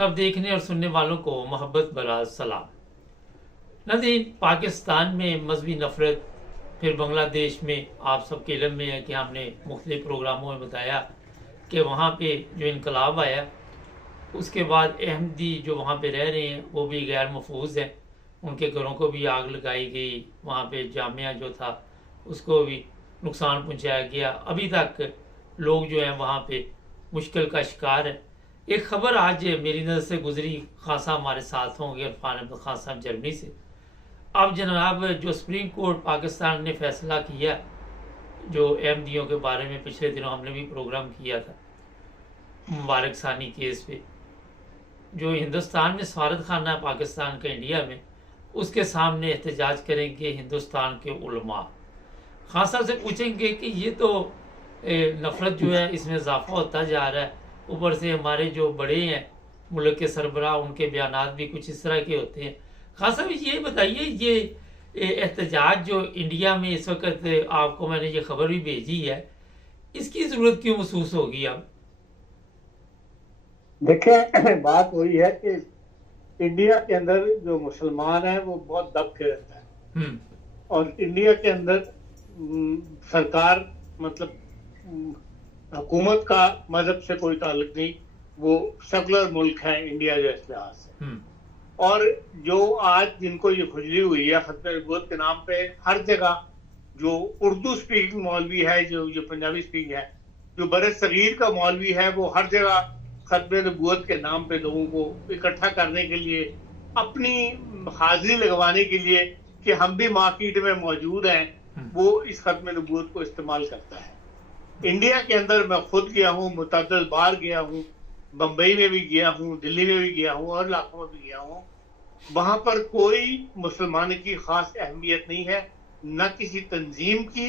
सब देखने और सुनने वालों को मोहब्बत भरा सलाम। नाज़रीन, पाकिस्तान में मजहबी नफरत, फिर बांग्लादेश में आप सबके इल्म में है कि हमने मुख्तलिफ प्रोग्रामों में बताया कि वहाँ पे जो इनकलाब आया उसके बाद अहमदी जो वहाँ पे रह रहे हैं वो भी गैर महफूज हैं। उनके घरों को भी आग लगाई गई, वहाँ पे जामिया जो था उसको भी नुकसान पहुँचाया गया। अभी तक लोग जो हैं वहाँ पे मुश्किल का शिकार है। एक खबर आज मेरी नज़र से गुजरी, खासा हमारे साथ होंगे इरफान अहमद खान साहब जर्मनी से। अब जनाब जो सुप्रीम कोर्ट पाकिस्तान ने फैसला किया जो अहमदियों के बारे में, पिछले दिनों हमने भी प्रोग्राम किया था मुबारक सानी केस पे, जो हिंदुस्तान में सफारत खाना है पाकिस्तान का इंडिया में, उसके सामने एहतजाज करेंगे हिंदुस्तान के उलमा। खान साहब से पूछेंगे कि ये तो नफरत जो है इसमें इजाफा होता जा रहा है, ऊपर से हमारे जो बड़े हैं मुल्क के सरबराह उनके बयानात भी कुछ इस तरह के होते हैं। खान साहब ये बताइए, ये एहतजाज जो इंडिया में इस वक्त, आपको मैंने ये खबर भी भेजी है, इसकी ज़रूरत क्यों महसूस होगी अब? देखिए, बात वही है कि इंडिया के अंदर जो मुसलमान है वो बहुत दब के रहता है और इंडिया के अंदर सरकार मतलब हुकूमत का मजहब से कोई ताल्लुक नहीं, वो सेकुलर मुल्क है इंडिया जो इस लिहाज से। और जो आज जिनको ये खुजली हुई है खत्म नबूवत के नाम पे, हर जगह जो उर्दू स्पीकिंग मौलवी है, जो पंजाबी स्पीकिंग है, जो बड़े सगीर का मौलवी है, वो हर जगह खत्म नबूवत के नाम पे लोगों को इकट्ठा करने के लिए, अपनी हाजिरी लगवाने के लिए कि हम भी मार्केट में मौजूद हैं, वो इस खत्म नबूवत को इस्तेमाल करता है। इंडिया के अंदर मैं खुद गया हूँ, मुतअद्दिद बार गया हूँ, बम्बई में भी गया हूँ, दिल्ली में भी गया हूँ और इलाकों में भी गया हूँ। वहां पर कोई मुसलमान की खास अहमियत नहीं है, न किसी तंजीम की,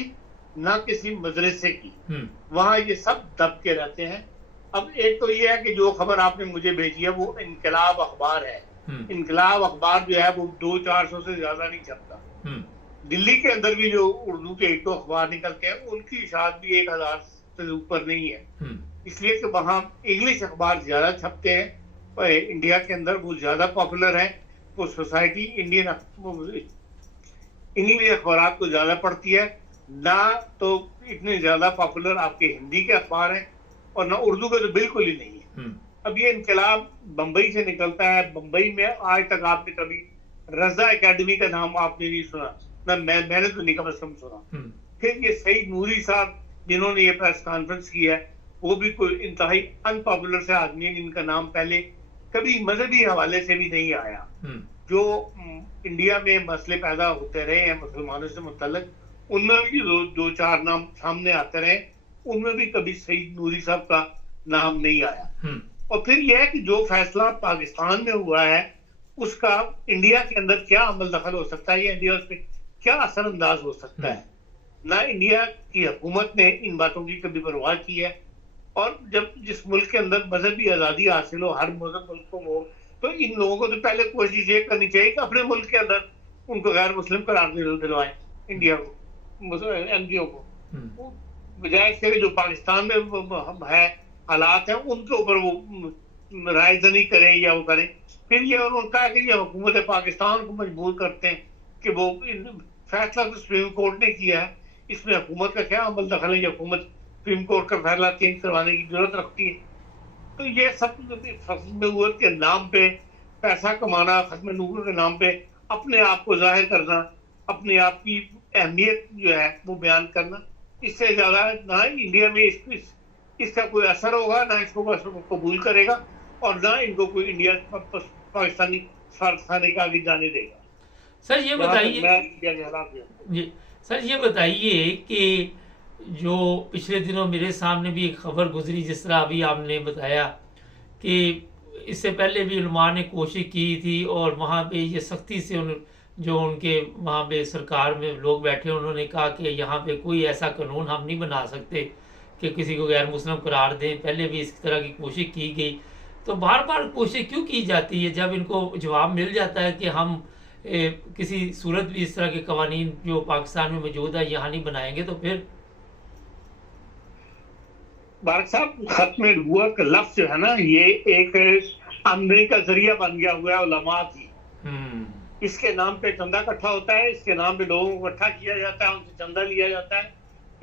न किसी मदरसे की। वहां ये सब दब के रहते हैं। अब एक तो ये है कि जो खबर आपने मुझे भेजी है वो इनकलाब अखबार है। इनकलाब अखबार जो है वो 200-400 से ज्यादा नहीं छपता। दिल्ली के अंदर भी जो उर्दू के एक दो अखबार निकलते हैं उनकी इशात भी 1000 से ऊपर नहीं है, इसलिए कि वहाँ इंग्लिश अखबार ज्यादा छपते हैं। इंडिया के अंदर वो ज्यादा पॉपुलर है, वो सोसाइटी इंडियन इंग्लिश अखबार को ज्यादा पढ़ती है, ना तो इतने ज्यादा पॉपुलर आपके हिंदी के अखबार हैं और ना उर्दू के तो बिल्कुल ही नहीं है। अब ये इनकलाब बम्बई से निकलता है। बम्बई में आज तक आपने कभी रजा एकेडमी का नाम आपने नहीं सुना, ना मैंने तो नहीं कम से कम सुना। फिर ये सईद नूरी साहब जिन्होंने ये प्रेस कॉन्फ्रेंस की है, वो भी कोई इंतहाई अनपॉपुलर से आदमी है, जिनका नाम पहले कभी मजहबी हवाले से भी नहीं आया। जो इंडिया में मसले पैदा होते रहे हैं मुसलमानों से मुतल्लिक, उनमें भी दो चार नाम सामने आते रहे, उनमें भी कभी सईद नूरी साहब का नाम नहीं आया। और फिर यह है कि जो फैसला पाकिस्तान में हुआ है उसका इंडिया के अंदर क्या अमल दखल हो सकता है या इंडिया उस पर क्या असरअंदाज हो सकता है, ना इंडिया की हुकूमत ने इन बातों की कभी परवाह की है। और जब जिस मुल्क के अंदर मजहबी आज़ादी हासिल हो, हर मजहब मुल्क को हो, तो इन लोगों को तो पहले कोशिश ये करनी चाहिए कि अपने मुल्क के अंदर उनको गैर मुस्लिम करार दिलवाएं, इंडिया को, एमपीओ को, बजाय इसके जो पाकिस्तान में है हालात हैं उनके ऊपर वो रायजनी करें या वो करें। फिर ये उन्होंने कहा कि ये हुकूमत पाकिस्तान को मजबूर करते हैं कि वो फैसला तो सुप्रीम कोर्ट ने किया है, इसमें हुकूमत का क्या अमल दखल है, हुकूमत सुप्रीम कोर्ट का फैसला चेंज करवाने की जरूरत रखती है। तो ये सब खत्म नबूवत के नाम पे पैसा कमाना, खत्म नबूवत के नाम पे अपने आप को जाहिर करना, अपने आप की अहमियत जो है वो बयान करना, इससे ज्यादा ना इंडिया में इसका कोई असर होगा, ना इसको कबूल करेगा और ना इनको कोई इंडिया पाकिस्तानी खाने का आगे जाने देगा। सर ये बताइए जी, सर ये बताइए कि जो पिछले दिनों मेरे सामने भी एक खबर गुजरी, जिस तरह अभी आपने बताया कि इससे पहले भी उलमा ने कोशिश की थी और वहाँ पे ये सख्ती से जो उनके वहाँ पे सरकार में लोग बैठे उन्होंने कहा कि यहाँ पे कोई ऐसा कानून हम नहीं बना सकते कि किसी को गैर मुस्लिम करार दें। पहले भी इस तरह की कोशिश की गई, तो बार बार कोशिश क्यों की जाती है जब इनको जवाब मिल जाता है कि हम किसी सूरत भी इस तरह के कवानीन जो पाकिस्तान में मौजूद है यहाँ नहीं बनाएंगे? तो फिर बारक साहब, खत्म नबूवत का लफ्ज जो है ना, ये एक आमदनी का जरिया बन गया हुआ है उलमा की। हम्म। इसके नाम पे चंदा इकट्ठा होता है, इसके नाम पे लोगों को इकट्ठा किया जाता है, उनसे चंदा लिया जाता है।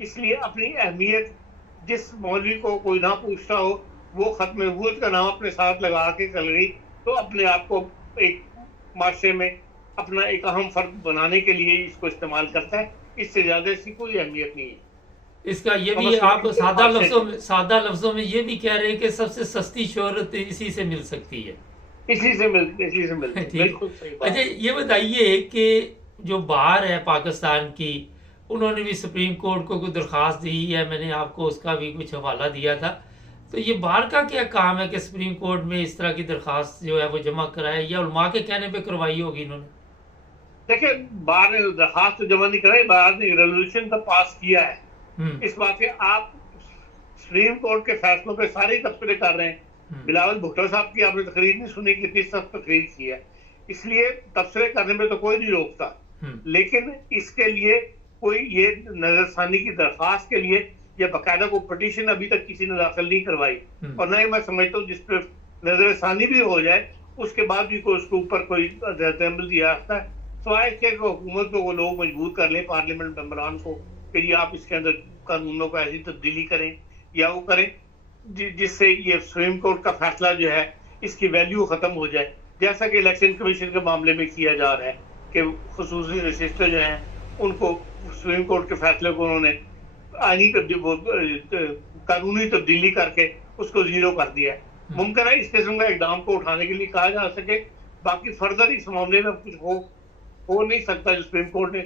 इसलिए अपनी अहमियत जिस मौलवी को कोई ना पूछता हो, वो खत्म नबूवत का नाम अपने साथ लगा के चल गई, तो अपने आप को एक माशरे में अपना एक अहम फर्द बनाने के लिए इसको इस्तेमाल करता है। इससे ज्यादा इसकी कोई अहमियत नहीं है। इसका ये भी आप सादा लफ्जों में ये भी कह रहे हैं कि सबसे सस्ती शोहरत इसी से मिल सकती है। इसी से मिलती बिल्कुल सही बात। अच्छा, ये बताइए कि जो बार है पाकिस्तान की, उन्होंने भी सुप्रीम कोर्ट को कोई दरख्वास्त दी है, मैंने आपको उसका भी कुछ हवाला दिया था। तो ये बार का क्या काम है कि सुप्रीम कोर्ट में इस तरह की दरख्वास्त जो है वो जमा कराए, या उलमा के कहने पे करवाई होगी इन्होंने? देखिए, बार ने दरख्वास्त तो जमा नहीं कराई, बार ने रेजोल्यूशन तो पास किया है। इस बात से आप सुप्रीम कोर्ट के फैसलों पे सारे तबसरे कर रहे हैं। बिलावल भुट्टो साहब की आपने तकरीर नहीं सुनी, कितनी सख्त तकरीर की है। इसलिए तबसरे करने में तो कोई नहीं रोकता, लेकिन इसके लिए कोई ये नजरसानी की दरख्वास्त के लिए या बाकायदा को पिटीशन अभी तक किसी ने दाखिल नहीं करवाई। और न ही मैं समझता हूँ जिस पर नजरसानी भी हो जाए उसके बाद भी कोई उसके ऊपर कोई अमल दिया जाता है, सवाए इसके हुकूमत को वो लोग मजबूर कर ले, पार्लियामेंट मेंबरान को, कि ये आप इसके अंदर कानूनों को ऐसी तब्दीली करें या वो करें जिससे ये सुप्रीम कोर्ट का फैसला जो है इसकी वैल्यू खत्म हो जाए, जैसा कि इलेक्शन कमीशन के मामले में किया जा रहा है कि खुसूसी रजिस्टर जो हैं उनको सुप्रीम कोर्ट के फैसले को उन्होंने कानूनी तब्दीली करके उसको जीरो कर दिया है। मुमकिन है इस किस्म का इकदाम को उठाने के लिए कहा जा सके, बाकी फर्दर इस मामले में कुछ हो नहीं सकता। जो सुप्रीम कोर्ट ने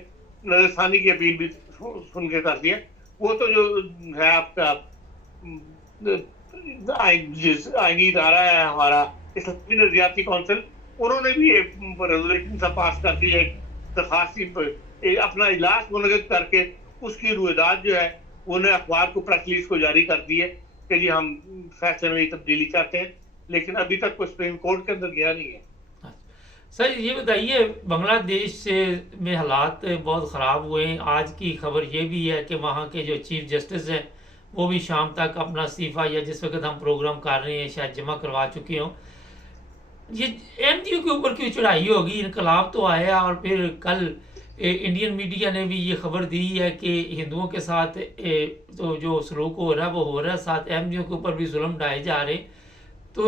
नजरसानी की अपील भी सुन के कर दिया, वो तो जो है आपका आईनी इदारा है हमारा इस्लामी नजरियाती काउंसिल, उन्होंने भी एक रेजोल्यूशन सा पास कर दिया, दरखास्त अपना इजलास मुनक़िद करके उसकी रुएदाद जो है उन्हें अखबार को प्रेस रिलीज को जारी कर दी है कि जी हम फैसले में तब्दीली चाहते हैं, लेकिन अभी तक कोई सुप्रीम कोर्ट के अंदर गया नहीं है। सर ये बताइए, बांग्लादेश से में हालात बहुत ख़राब हुए हैं। आज की खबर ये भी है कि वहाँ के जो चीफ जस्टिस हैं वो भी शाम तक अपना इस्तीफ़ा, या जिस वक्त हम प्रोग्राम कर रहे हैं शायद जमा करवा चुके हों। ये एमजीओ के ऊपर क्यों चढ़ाई होगी? इनकलाब तो आया, और फिर कल इंडियन मीडिया ने भी ये खबर दी है कि हिंदुओं के साथ तो जो सलूक हो रहा है वो हो रहा है, साथ एमजीओ के ऊपर भी जुल्म ढाए जा रहे। तो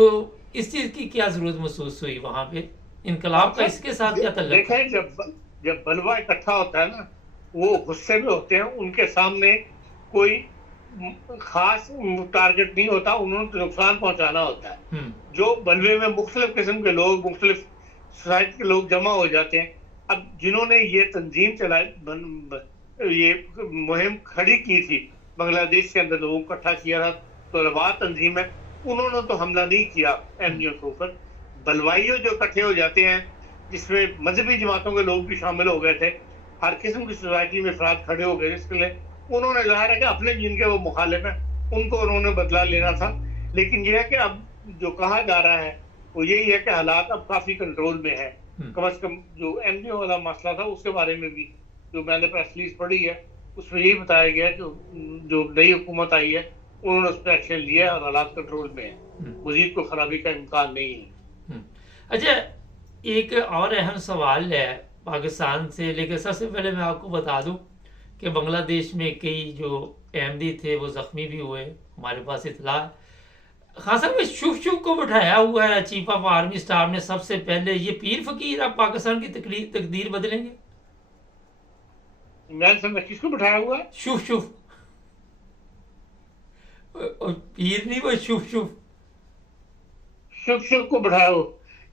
इस चीज़ की क्या ज़रूरत महसूस हुई वहाँ पे? इनकलाब का इसके साथ क्या ताल्लुक है? जब बलवा इकट्ठा होता है ना, वो गुस्से में होते हैं, उनके सामने कोई खास टारगेट नहीं होता, उन्होंने तो नुकसान पहुंचाना होता है। जो बलवे में मुख्तलिफ किस्म के लोग, मुख्तलिफ सोसाइटी के लोग जमा हो जाते हैं। अब जिन्होंने ये तंजीम चलाई, ये मुहिम खड़ी की थी, बांग्लादेश के अंदर लोगों को इकट्ठा किया था, तो रवा तंजीम है, उन्होंने तो हमला नहीं किया एमजीओ के ऊपर। बलवाइयों जो इकट्ठे हो जाते हैं, जिसमें मजहबी जमातों के लोग भी शामिल हो गए थे, हर किस्म की सोसाइटी में अफराद खड़े हो गए, इसके लिए उन्होंने जाहिर है कि अपने जिनके वो मुखालिफ हैं उनको उन्होंने बदला लेना था। लेकिन यह है कि अब जो कहा जा रहा है वो यही है कि हालात अब काफी कंट्रोल में है। कम से कम जो एमजीओ वाला मसला था उसके बारे में भी जो मैंने प्रेस रिलीज पढ़ी है उसमें यही बताया गया है कि जो नई हुकूमत आई है उन्होंने उस पर एक्शन लिया है और हालात कंट्रोल में है, मजीद कोई खराबी का इम्कान नहीं है। अच्छा, एक और अहम सवाल है पाकिस्तान से, लेकिन सबसे पहले मैं आपको बता दूं कि बांग्लादेश में कई जो अहमदी थे वो जख्मी भी हुए, हमारे पास इतला। खान साहब, शुभ शुभ को बिठाया हुआ है चीफ ऑफ आर्मी स्टाफ ने सबसे पहले। ये पीर फकीर अब पाकिस्तान की तकदीर बदलेंगे? मैं समझ किसको बिठाया हुआ है? शुभ शुभ, पीर नहीं, वो शुभ शुभ शुभ शुभ को बिठाया हो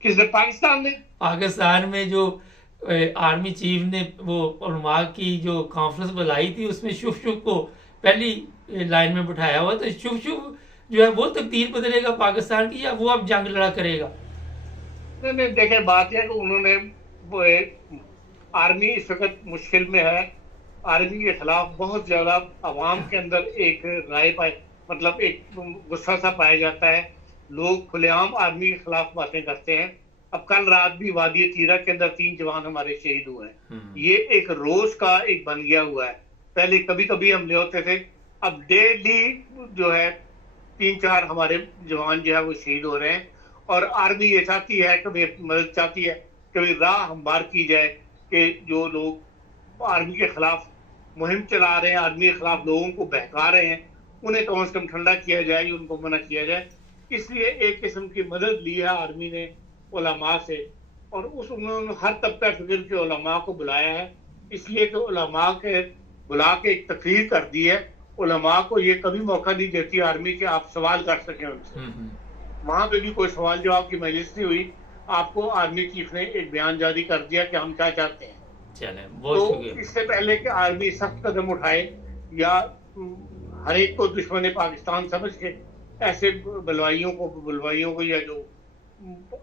किसने? पाकिस्तान ने? पाकिस्तान में जो आर्मी चीफ ने वो उलमा की जो कॉन्फ्रेंस बुलाई थी उसमें शुभ शुभ को पहली लाइन में बिठाया हुआ। तो शुभ शुभ जो है वो तकदीर बदलेगा पाकिस्तान की, या वो अब जंग लड़ा करेगा? नहीं, देखे बात है कि उन्होंने वो आर्मी इस वक्त मुश्किल में है, आर्मी के खिलाफ बहुत ज्यादा अवाम के अंदर एक राय पाए, मतलब एक गुस्सा सा पाया जाता है, लोग खुलेआम आर्मी के खिलाफ बातें करते हैं। अब कल रात भी वादी तीरा के अंदर 3 जवान हमारे शहीद हुए हैं। ये एक रोज का एक बन गया हुआ है। पहले कभी कभी हमले होते थे, अब डेली जो है 3-4 हमारे जवान जो है वो शहीद हो रहे हैं। और आर्मी ये चाहती है, कभी मदद चाहती है, कभी राह हमवार की जाए कि जो लोग आर्मी के खिलाफ मुहिम चला रहे हैं, आर्मी के खिलाफ लोगों को बहका रहे हैं, उन्हें कम से कम ठंडा किया जाए, उनको मना किया जाए। इसलिए एक किस्म की मदद ली है आर्मी ने उलमा से, और उन्होंने हर तबका फिक्र के उलमा को बुलाया है, इसलिए कि उलमा के बुला के एक तकरीर कर दी है। उलमा को ये कभी मौका नहीं देती आर्मी के आप सवाल कर सकें उनसे। वहां पे भी कोई सवाल जवाब की मजलिस नहीं हुई, आपको आर्मी चीफ ने एक बयान जारी कर दिया कि हम क्या चाहते हैं। चले, बहुत तो शुक्रिया। इससे पहले कि आर्मी सख्त कदम उठाए या हर एक को दुश्मन पाकिस्तान समझ के ऐसे बलवाइयों को या जो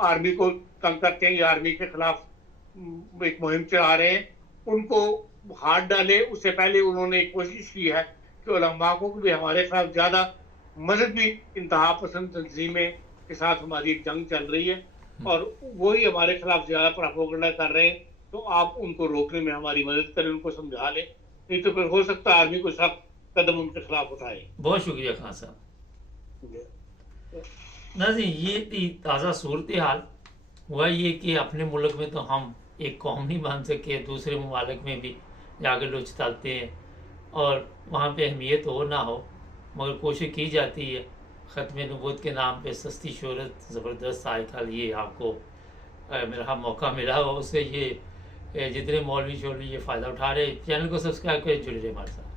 आर्मी को तंग करते हैं या आर्मी के खिलाफ एक मुहिम चला रहे हैं, उनको हाथ डाले, उससे पहले उन्होंने एक कोशिश की है कि उलमा को भी हमारे खिलाफ ज्यादा मजहबी इंतहा पसंद तंजीमें के साथ हमारी एक जंग चल रही है और वही हमारे खिलाफ ज्यादा प्रोपेगेंडा कर रहे हैं, तो आप उनको रोकने में हमारी मदद करें, उनको समझा लें, नहीं तो फिर हो सकता है आर्मी को सख्त कदम उनके खिलाफ उठाए। बहुत शुक्रिया खान साहब। नाज़रीन, ये थी ताज़ा सूरत हाल। हुआ ये कि अपने मुल्क में तो हम एक कौम नहीं मान सके, दूसरे ममालिक में भी जाकर लोग चलते हैं और वहाँ पे अहमियत हो ना हो, मगर कोशिश की जाती है। ख़त्म नबूवत के नाम पे सस्ती शोहरत ज़बरदस्त आजकल ये आपको मेरा मौका मिला हो, उससे ये जितने मौलवी शोलवी ये फ़ायदा उठा रहे। चैनल को सब्सक्राइब करें, जुड़े रहे हमारे साथ।